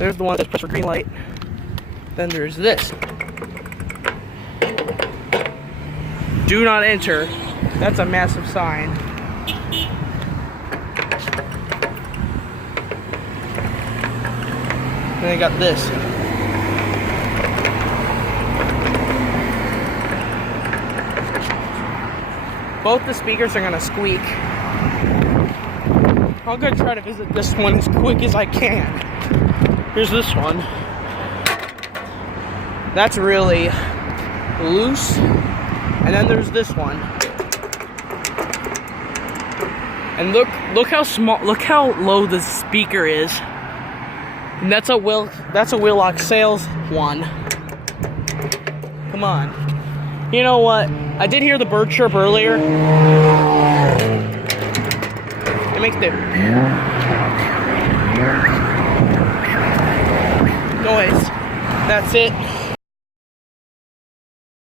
There's the one that's pressed for green light. Then there's this. Do not enter. That's a massive sign. Then I got this. Both the speakers are gonna squeak. I'm gonna try to visit this one as quick as I can. Here's this one. That's really loose. And then there's this one. And look how small, look how low the speaker is. And that's a Wheelock sales one. Come on. You know what? I did hear the bird chirp earlier. It makes the noise. That's it.